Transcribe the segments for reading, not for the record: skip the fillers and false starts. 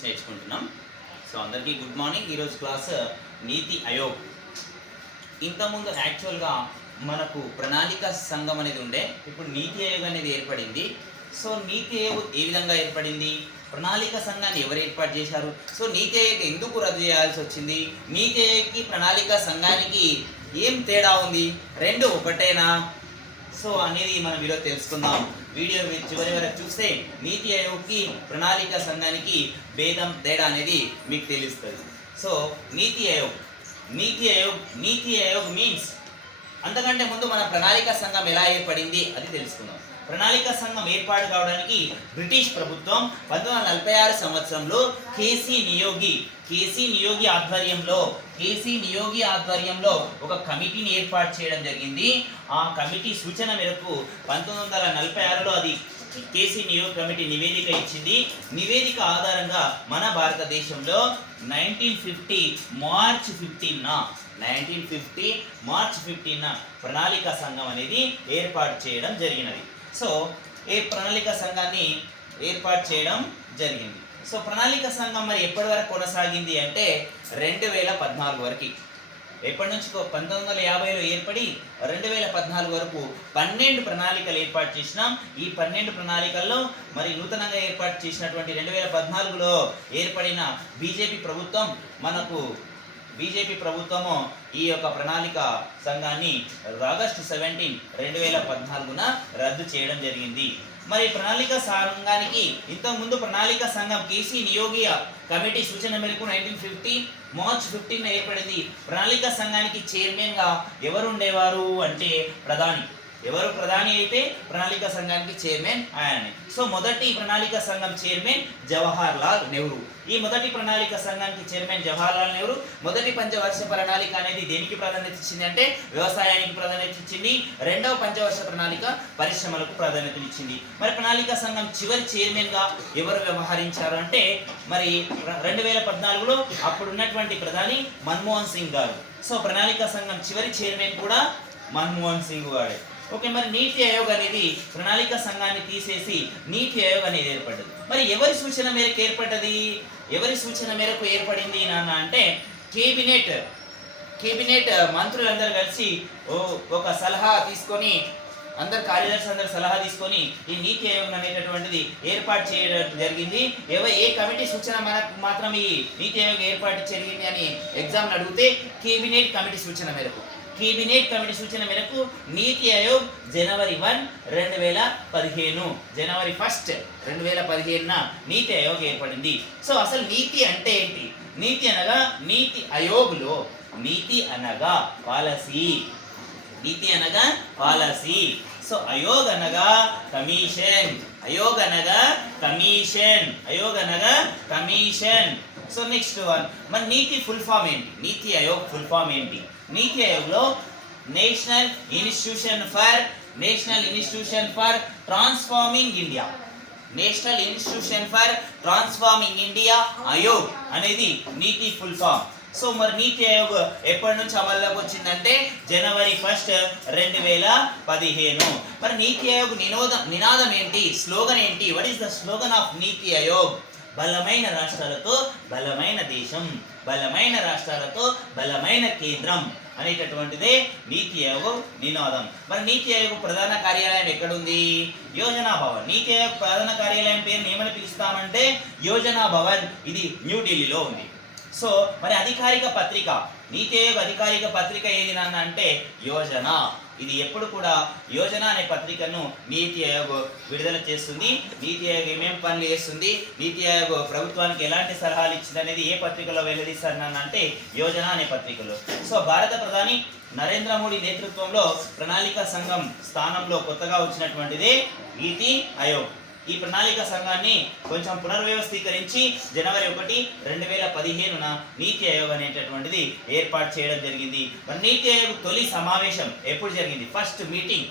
నేర్చుకుంటున్నాం. సో అందరికీ good morning. ఈరోజు క్లాస్ నీతి ఆయోగ్. ఇంతకుముందు యాక్చువల్గా మనకు ప్రణాళిక సంఘం అనేది ఉండే, ఇప్పుడు నీతి ఆయోగ్ అనేది ఏర్పడింది. సో నీతి ఆయోగ్ ఏ విధంగా ఏర్పడింది, ప్రణాళిక సంఘాన్ని ఎవరు ఏర్పాటు చేశారు, సో నీతి ఆయోగ్ ఎందుకు రద్దు చేయాల్సి వచ్చింది, నీతి ఆయోగ్కి ప్రణాళిక సంఘానికి ఏం తేడా ఉంది, రెండు ఒకటేనా, సో అనేది మనం ఈరోజు తెలుసుకుందాం. వీడియో చివరి వరకు చూస్తే నీతి ఆయోగ్కి ప్రణాళిక సంఘానికి భేదం తేడా అనేది మీకు తెలుస్తుంది. సో నీతి ఆయోగ్ మీన్స్, అంతకంటే ముందు మన ప్రణాళిక సంఘం ఎలా ఏర్పడింది అది తెలుసుకుందాం. ప్రణాళిక సంఘం ఏర్పాటు కావడానికి బ్రిటిష్ ప్రభుత్వం 1946 సంవత్సరంలో కేసీ నియోగి ఆధ్వర్యంలో ఒక కమిటీని ఏర్పాటు చేయడం జరిగింది. ఆ కమిటీ సూచన మేరకు 1946లో అది కేసీ నియోగ్ కమిటీ నివేదిక ఇచ్చింది. నివేదిక ఆధారంగా మన భారతదేశంలో 1950 మార్చ్ 15న ప్రణాళిక సంఘం అనేది ఏర్పాటు చేయడం జరిగినది. సో ఏ ప్రణాళిక సంఘాన్ని ఏర్పాటు చేయడం జరిగింది. సో ప్రణాళిక సంఘం మరి ఎప్పటి వరకు కొనసాగింది అంటే 2014 వరకు. ఎప్పటి నుంచి 1950లో ఏర్పడి 2014 వరకు 12 ప్రణాళికలు ఏర్పాటు చేసినాం. ఈ 12 ప్రణాళికల్లో మరి నూతనంగా ఏర్పాటు చేసినటువంటి 2014లో ఏర్పడిన బీజేపీ ప్రభుత్వము ఈ యొక్క ప్రణాళిక సంఘాన్ని ఆగస్టు 17, 2014న రద్దు చేయడం జరిగింది. మరి ప్రణాళిక సంఘానికి ఇంతకుముందు ప్రణాళిక సంఘం కేసీ నియోగి కమిటీ సూచన మేరకు 1950 మార్చ్ 15న ఏర్పడింది. ప్రణాళిక సంఘానికి చైర్మన్గా ఎవరు ఉండేవారు అంటే ప్రధాని అయితే ప్రణాళిక సంఘానికి చైర్మన్ ఆయనే. సో మొదటి ప్రణాళిక సంఘం చైర్మన్ జవహర్ లాల్ నెహ్రూ. ఈ మొదటి ప్రణాళిక సంఘానికి చైర్మన్ జవహర్ లాల్ నెహ్రూ. మొదటి పంచవర్ష ప్రణాళిక అనేది దేనికి ప్రాధాన్యత ఇచ్చింది అంటే వ్యవసాయానికి ప్రాధాన్యత ఇచ్చింది. రెండవ పంచవర్ష ప్రణాళిక పరిశ్రమలకు ప్రాధాన్యత ఇచ్చింది. మరి ప్రణాళిక సంఘం చివరి చైర్మన్గా ఎవరు వ్యవహరించారు అంటే మరి 2014లో అప్పుడున్నటువంటి ప్రధాని మన్మోహన్ సింగ్ గారు. సో ప్రణాళిక సంఘం చివరి చైర్మన్ కూడా మన్మోహన్ సింగ్ గారే. ఓకే, మరి నీతి ఆయోగ్ అనేది ప్రణాళిక సంఘాన్ని తీసేసి నీతి ఆయోగ్ అనేది ఏర్పడ్డది. మరి ఎవరి సూచన మేరకు ఏర్పడింది నాన్న అంటే కేబినెట్ మంత్రులందరూ కలిసి ఒక సలహా తీసుకొని, అందరు కార్యదర్శి అందరు సలహా తీసుకొని ఈ నీతి ఆయోగ్ అనేటటువంటిది ఏర్పాటు చేయడం జరిగింది. ఏ కమిటీ సూచన మనకు మాత్రం ఈ నీతి ఆయోగ్ ఏర్పాటు జరిగింది అని ఎగ్జామ్ అడిగితే కేబినెట్ కమిటీ సూచన మేరకు నీతి ఆయోగ్ జనవరి 1, 2015న నీతి ఆయోగ్ ఏర్పడింది. సో అసలు నీతి అంటే ఏంటి? నీతి అనగా పాలసీ. సో ఆయోగ్ అనగా కమిషన్. సో నెక్స్ట్ వన్, మన నీతి ఫుల్ ఫామ్ ఏంటి? నీతి ఆయోగ్ ఫుల్ ఫామ్ ఏంటి? నీతి ఆయోగ్లో national institution for transforming India Aayog అనేది నీతి ఫుల్ ఫామ్. సో మరి నీతి ఆయోగ్ ఎప్పటి నుంచి అమల్లోకి వచ్చిందంటే జనవరి 1, 2015. మరి నీతి ఆయోగ్ నినాదం ఏంటి, స్లోగన్ ఏంటి? What is the slogan of నీతి ఆయోగ్? బలమైన రాష్ట్రాలతో బలమైన దేశం, బలమైన రాష్ట్రాలతో బలమైన కేంద్రం అనేటటువంటిదే నీతి ఆయోగ్ నినాదం. మరి నీతి ఆయోగ్ ప్రధాన కార్యాలయం ఎక్కడుంది? యోజనా భవన్. నీతి ఆయోగ్ ప్రధాన కార్యాలయం పేరుని ఏమని పిలుస్తామంటే యోజనా భవన్. ఇది న్యూఢిల్లీలో ఉంది. సో మరి అధికారిక పత్రిక, నీతి ఆయోగ్ అధికారిక పత్రిక ఏది నాన్న అంటే యోజన. ఇది ఎప్పుడు కూడా యోజన అనే పత్రికను నీతి ఆయోగ్ విడుదల చేస్తుంది. నీతి ఆయోగ్ ఏమేం పనులు చేస్తుంది, నీతి ఆయోగ్ ప్రభుత్వానికి ఎలాంటి సలహాలు ఇచ్చింది అనేది ఏ పత్రికలో వెల్లడిస్తారు అంటే యోజన అనే పత్రికలో. సో భారత ప్రధాని నరేంద్ర మోడీ నేతృత్వంలో ప్రణాళిక సంఘం స్థానంలో కొత్తగా వచ్చినటువంటిదే నీతి ఆయోగ్. ఈ ప్రణాళిక సంఘాన్ని కొంచెం పునర్వ్యవస్థీకరించి జనవరి 1, 2015న నీతి ఆయోగ్ అనేటటువంటిది ఏర్పాటు చేయడం జరిగింది. మరి నీతి ఆయోగ్ తొలి సమావేశం ఎప్పుడు జరిగింది? ఫస్ట్ మీటింగ్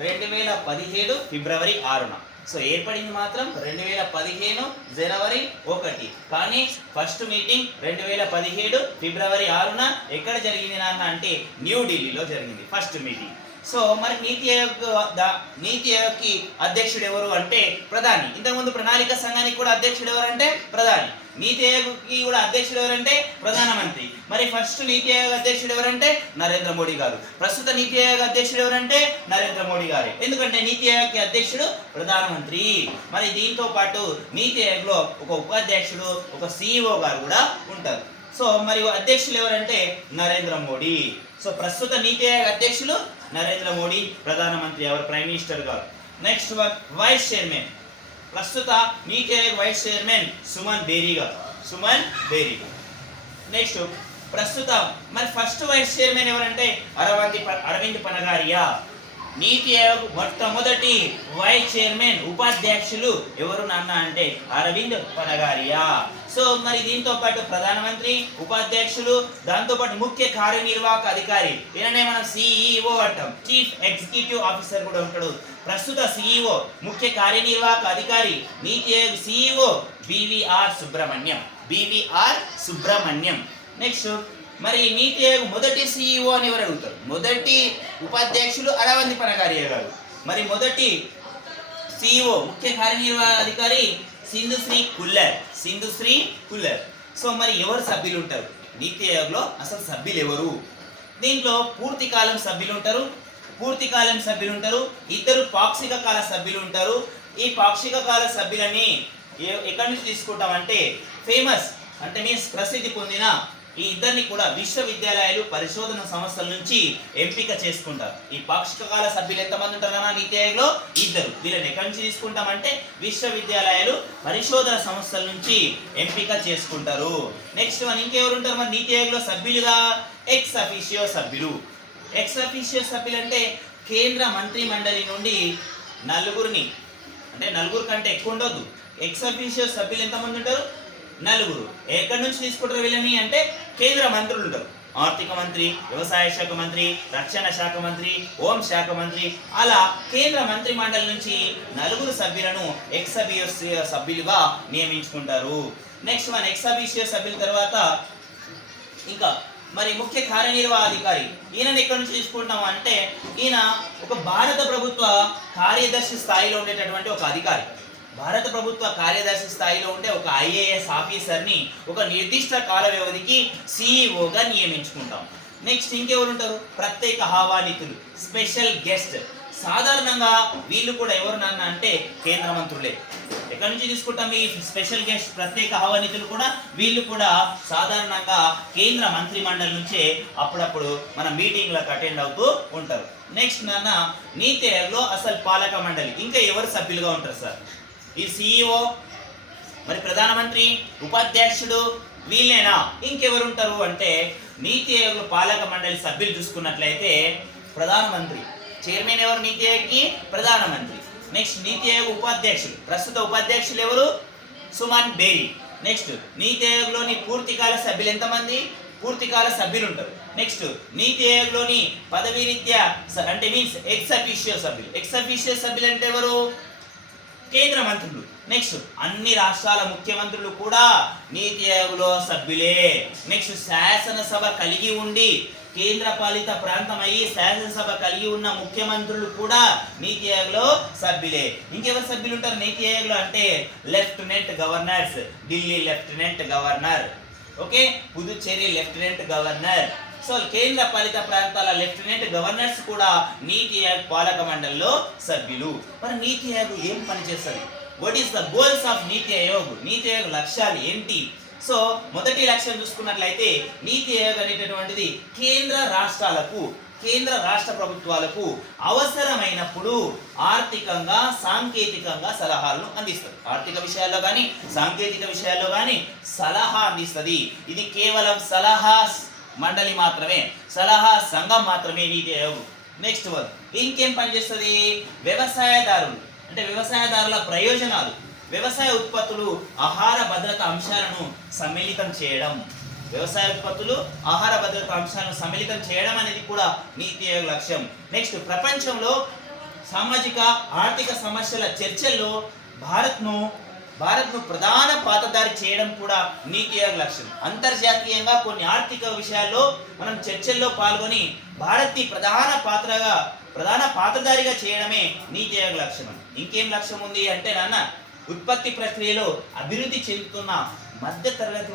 2017 ఫిబ్రవరి 6న. సో ఏర్పడింది మాత్రం 2015 జనవరి 1, కానీ ఫస్ట్ మీటింగ్ 2017 ఫిబ్రవరి 6న ఎక్కడ జరిగింది నాన్న అంటే న్యూఢిల్లీలో జరిగింది ఫస్ట్ మీటింగ్. సో మరి నీతి ఆయోగ్కి అధ్యక్షుడు ఎవరు అంటే ప్రధాని. ఇంతకుముందు ప్రణాళిక సంఘానికి కూడా అధ్యక్షుడు ఎవరంటే ప్రధాని. నీతి ఆయోగ్కి కూడా అధ్యక్షుడు ఎవరంటే ప్రధానమంత్రి. మరి ఫస్ట్ నీతి ఆయోగ్ అధ్యక్షుడు ఎవరంటే నరేంద్ర మోడీ గారు. ప్రస్తుత నీతి ఆయోగ్ అధ్యక్షుడు ఎవరంటే నరేంద్ర మోడీ గారు. ఎందుకంటే నీతి ఆయోగ్కి అధ్యక్షుడు ప్రధానమంత్రి. మరి దీంతో పాటు నీతి ఆయోగ్లో ఒక ఉపాధ్యక్షుడు, ఒక సిఇఓ గారు కూడా ఉంటారు. సో మరియు అధ్యక్షులు ఎవరంటే నరేంద్ర మోడీ. సో ప్రస్తుత నీతి ఆయోగ్ అధ్యక్షులు నరేంద్ర మోడీ, ప్రధానమంత్రి ఎవరు ప్రైమ్ మినిస్టర్ గారు. Next one vice chairman. ప్రస్తుత నీతి ఆయోగ్ వైస్ చైర్మన్ సుమన్ బేరీ గారు. సుమన్ బేరీ. నెక్స్ట్ ప్రస్తుత మరి ఫస్ట్ వైస్ చైర్మన్ ఎవరంటే అరవింద్ పనగారియా. నీతి ఆయోగ్ మొట్టమొదటి వైస్ చైర్మన్ ఉపాధ్యక్షులు ఎవరు నాన్న అంటే అరవింద్ పనగారియా. సో మరి దీంతో పాటు ప్రధానమంత్రి, ఉపాధ్యక్షులు, దాంతో పాటు ముఖ్య కార్యనిర్వాహక అధికారి, ఈయననే మనం సిఇఓ అంటాం, చీఫ్ ఎగ్జిక్యూటివ్ ఆఫీసర్ కూడా ఉంటాడు. ప్రస్తుత సిఇఓ ముఖ్య కార్యనిర్వాహక అధికారి నీతి Aayog CEO BVR Subrahmanyam. Next మరి నీతి ఆయోగ్ మొదటి సిఇఓ అని ఎవరు అడుగుతారు? మొదటి ఉపాధ్యక్షులు అరవింద్ పనగారియా గారు. మరి మొదటి సిఇఓ ముఖ్య కార్యనిర్వాహక అధికారి సింధుశ్రీ కుల్లర్. సో మరి ఎవరు సభ్యులు ఉంటారు నీతి ఆయోగ్లో? అసలు సభ్యులు ఎవరు? దీంట్లో పూర్తికాలం సభ్యులు ఉంటారు, ఇద్దరు పాక్షిక కాల సభ్యులు ఉంటారు. ఈ పాక్షిక కాల సభ్యులని ఎక్కడి నుంచి తీసుకుంటామంటే ఫేమస్ అంటే మీన్స్ ప్రసిద్ధి పొందిన ఈ ఇద్దరిని కూడా విశ్వవిద్యాలయాలు, పరిశోధన సంస్థల నుంచి ఎంపిక చేసుకుంటారు. ఈ పాక్షిక కాల సభ్యులు ఎంతమంది ఉంటారన్నా నీతి ఆయోగ్లో? ఇద్దరు. వీళ్ళని ఎక్కడి నుంచి తీసుకుంటామంటే విశ్వవిద్యాలయాలు, పరిశోధన సంస్థల నుంచి ఎంపిక చేసుకుంటారు. నెక్స్ట్ వన్ ఇంకెవరు ఉంటారు మరి నీతి ఆయోగ్లో సభ్యులుగా? ఎక్స్ అఫీషియో సభ్యులు అంటే కేంద్ర మంత్రి మండలి నుండి నలుగురిని, అంటే నలుగురు కంటే ఎక్కువ ఉండొద్దు. ఎక్స్ అఫీషియో సభ్యులు ఎంతమంది ఉంటారు? నలుగురు. ఎక్కడి నుంచి తీసుకుంటారు వీళ్ళని అంటే కేంద్ర మంత్రులు ఉంటారు. ఆర్థిక మంత్రి, వ్యవసాయ శాఖ మంత్రి, రక్షణ శాఖ మంత్రి, హోం శాఖ మంత్రి, అలా కేంద్ర మంత్రి మండలి నుంచి నలుగురు సభ్యులను ఎక్స్ అఫీషియో సభ్యులుగా నియమించుకుంటారు. నెక్స్ట్ వన్ ఎక్స్ అఫీషియో సభ్యుల తర్వాత ఇంకా మరి ముఖ్య కార్యనిర్వాహక అధికారి. ఈయనని ఎక్కడి నుంచి తీసుకుంటాము అంటే ఈయన ఒక భారత ప్రభుత్వ కార్యదర్శి స్థాయిలో ఉండేటటువంటి ఒక అధికారి. భారత ప్రభుత్వ కార్యదర్శి స్థాయిలో ఉండే ఒక ఐఏఎస్ ఆఫీసర్ని ఒక నిర్దిష్ట కాల వ్యవధికి సిఇఓగా నియమించుకుంటాం. నెక్స్ట్ ఇంకెవరు ఉంటారు? ప్రత్యేక ఆహ్వానితులు, స్పెషల్ గెస్ట్. సాధారణంగా వీళ్ళు కూడా ఎవరు నాన్న అంటే కేంద్ర మంత్రులే. ఎక్కడి నుంచి తీసుకుంటాం ఈ స్పెషల్ గెస్ట్, ప్రత్యేక ఆహ్వానితులు కూడా? వీళ్ళు కూడా సాధారణంగా కేంద్ర మంత్రి మండలి నుంచే అప్పుడప్పుడు మన మీటింగ్లకు అటెండ్ అవుతూ ఉంటారు. నెక్స్ట్ నాన్న నీతి ఆయోగ్లో అసలు పాలక మండలి ఇంకా ఎవరు సభ్యులుగా ఉంటారు సార్? ఈ సిఇఓ, మరి ప్రధానమంత్రి, ఉపాధ్యక్షుడు వీళ్ళేనా? ఇంకెవరు ఉంటారు అంటే నీతి ఆయోగ్ పాలక మండలి సభ్యులు చూసుకున్నట్లయితే ప్రధానమంత్రి, చైర్మన్ ఎవరు నీతి ఆయోగ్కి? ప్రధానమంత్రి. నెక్స్ట్ నీతి ఆయోగ్ ఉపాధ్యక్షులు, ప్రస్తుత ఉపాధ్యక్షులు ఎవరు? సుమన్ బేరీ. నెక్స్ట్ నీతి ఆయోగ్లోని పూర్తికాల సభ్యులు ఎంతమంది? పూర్తికాల సభ్యులు ఉంటారు. నెక్స్ట్ నీతి ఆయోగ్లోని పదవీ రీత్యా అంటే మీన్స్ ఎక్స్ అఫీషియో సభ్యులు అంటే ఎవరు? కేంద్ర మంత్రులు. నెక్స్ట్ అన్ని రాష్ట్రాల ముఖ్యమంత్రులు కూడా నీతి ఆయోగ్లో సభ్యులే. నెక్స్ట్ శాసనసభ కలిగి ఉండి కేంద్ర పాలిత ప్రాంతం అయ్యి శాసనసభ కలిగి ఉన్న ముఖ్యమంత్రులు కూడా నీతి ఆయోగ్లో సభ్యులే. ఇంకెవరు సభ్యులు ఉంటారు నీతి ఆయోగ్లో అంటే lieutenant governors. Delhi lieutenant governor, okay, Puducherry lieutenant governor. So కేంద్ర పాలిత ప్రాంతాల లెఫ్టినెంట్ గవర్నర్స్ కూడా నీతి ఆయోగ్ పాలక మండలిలో సభ్యులు. మరి నీతి ఆయోగ్ ఏం పని చేస్తుంది? What is the goals of నీతి ఆయోగ్? నీతి ఆయోగ్ లక్ష్యాలు ఏంటి? సో మొదటి లక్ష్యం చూసుకున్నట్లయితే నీతి ఆయోగ్ అనేటటువంటిది కేంద్ర రాష్ట్ర ప్రభుత్వాలకు అవసరమైనప్పుడు ఆర్థికంగా, సాంకేతికంగా సలహాలను అందిస్తుంది. ఆర్థిక విషయాల్లో కానీ, సాంకేతిక విషయాల్లో కానీ సలహా అందిస్తుంది. ఇది కేవలం సలహా మండలి మాత్రమే, సలహా సంఘం మాత్రమే నీతి ఆయోగ్. నెక్స్ట్ వన్ ఇంకేం పనిచేస్తుంది? వ్యవసాయదారుల ప్రయోజనాలు, వ్యవసాయ ఉత్పత్తులు, ఆహార భద్రత అంశాలను సమ్మిళితం చేయడం. అనేది కూడా నీతి ఆయోగ్ లక్ష్యం. నెక్స్ట్ ప్రపంచంలో సామాజిక ఆర్థిక సమస్యల చర్చల్లో భారత్ను ప్రధాన పాత్రధారి చేయడం కూడా నీతి ఆయోగ్ లక్ష్యం. అంతర్జాతీయంగా కొన్ని ఆర్థిక విషయాల్లో మనం చర్చల్లో పాల్గొని భారత్ని ప్రధాన పాత్రగా ప్రధాన పాత్రధారిగా చేయడమే నీతి ఆయోగ్ లక్ష్యం. ఇంకేం లక్ష్యం ఉంది అంటే నాన్న, ఉత్పత్తి ప్రక్రియలో అభివృద్ధి చెందుతున్న మధ్యతరగతి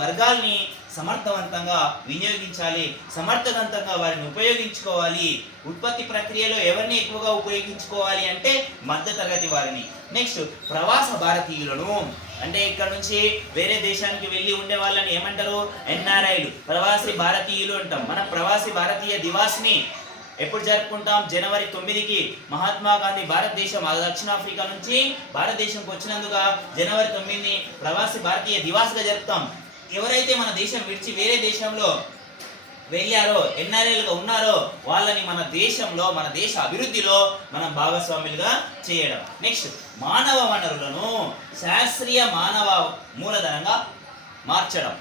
వర్గాల్ని సమర్థవంతంగా వినియోగించాలి, సమర్థవంతంగా వారిని ఉపయోగించుకోవాలి. ఉత్పత్తి ప్రక్రియలో ఎవరిని ఎక్కువగా ఉపయోగించుకోవాలి అంటే మధ్యతరగతి వారిని. నెక్స్ట్ ప్రవాస భారతీయులను, అంటే ఇక్కడ నుంచి వేరే దేశానికి వెళ్ళి ఉండే వాళ్ళని ఏమంటారు? ఎన్ఆర్ఐలు, ప్రవాసీ భారతీయులు అంటాం. మన ప్రవాసీ భారతీయ దివాస్ని ఎప్పుడు జరుపుకుంటాం? జనవరి 9కి మహాత్మా గాంధీ భారతదేశం దక్షిణాఫ్రికా నుంచి భారతదేశంకి వచ్చినందుగా జనవరి 9ని ప్రవాసీ భారతీయ దివాస్గా జరుపుతాం. ఎవరైతే మన దేశం విడిచి వేరే దేశంలో వెళ్ళారో, ఎన్ఆర్ఐలుగా ఉన్నారో వాళ్ళని మన దేశంలో, మన దేశ అభివృద్ధిలో మనం భాగస్వాములుగా చేయడం. నెక్స్ట్ మానవ వనరులను శాస్త్రీయ మానవ మూలధనంగా మార్చడం.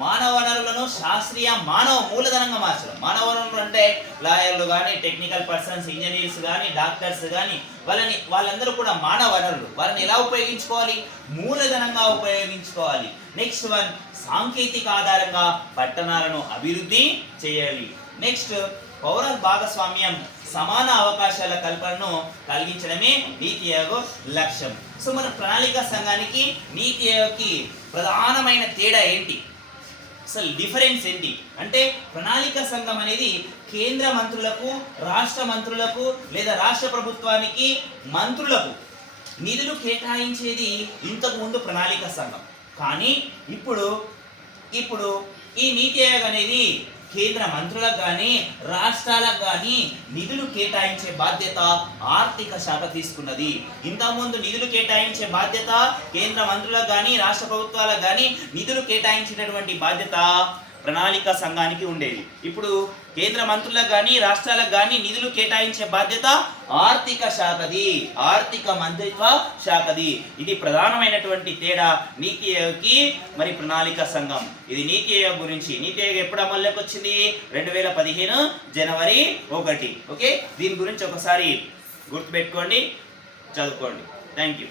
మానవ వనరులను శాస్త్రీయ మానవ మూలధనంగా మార్చడం. మానవ వనరులు అంటే లాయర్లు కానీ, టెక్నికల్ పర్సన్స్, ఇంజనీర్స్ కానీ, డాక్టర్స్ కానీ, వాళ్ళందరూ కూడా మానవ వనరులు. వాళ్ళని ఎలా ఉపయోగించుకోవాలి? మూలధనంగా ఉపయోగించుకోవాలి. నెక్స్ట్ వన్, సాంకేతిక ఆధారంగా పట్టణాలను అభివృద్ధి చేయాలి. నెక్స్ట్ పౌర భాగస్వామ్యం, సమాన అవకాశాల కల్పనను కలిగించడమే నీతి ఆయోగ్ లక్ష్యం. సో మన ప్రణాళిక సంఘానికి నీతి ఆయోగ్కి ప్రధానమైన తేడా ఏంటి? అసలు డిఫరెన్స్ ఏంటి అంటే, ప్రణాళిక సంఘం అనేది కేంద్ర మంత్రులకు, రాష్ట్ర మంత్రులకు లేదా రాష్ట్ర ప్రభుత్వానికి మంత్రులకు నిధులు కేటాయించేది ఇంతకు ముందు ప్రణాళిక సంఘం. కానీ ఇప్పుడు ఈ నీతి ఆయోగ్ అనేది కేంద్ర మంత్రులకు కానీ, రాష్ట్రాలకు కానీ నిధులు కేటాయించే బాధ్యత ఆర్థిక శాఖ తీసుకున్నది. ఇంతకుముందు నిధులు కేటాయించే బాధ్యత కేంద్ర మంత్రులకు కానీ, రాష్ట్ర ప్రభుత్వాలకు కానీ నిధులు కేటాయించేటటువంటి బాధ్యత ప్రణాళిక సంఘానికి ఉండేది. ఇప్పుడు కేంద్ర మంత్రులకు కానీ, రాష్ట్రాలకు కానీ నిధులు కేటాయించే బాధ్యత ఆర్థిక మంత్రిత్వ శాఖది. ఇది ప్రధానమైనటువంటి తేడా నీతి ఆయోగ్కి మరి ప్రణాళిక సంఘం. ఇది నీతి ఆయోగ్ గురించి. నీతి ఆయోగ్ ఎప్పుడు అమల్లోకి వచ్చింది? 2015 జనవరి 1. ఓకే, దీని గురించి ఒకసారి గుర్తుపెట్టుకోండి, చదువుకోండి. Thank you.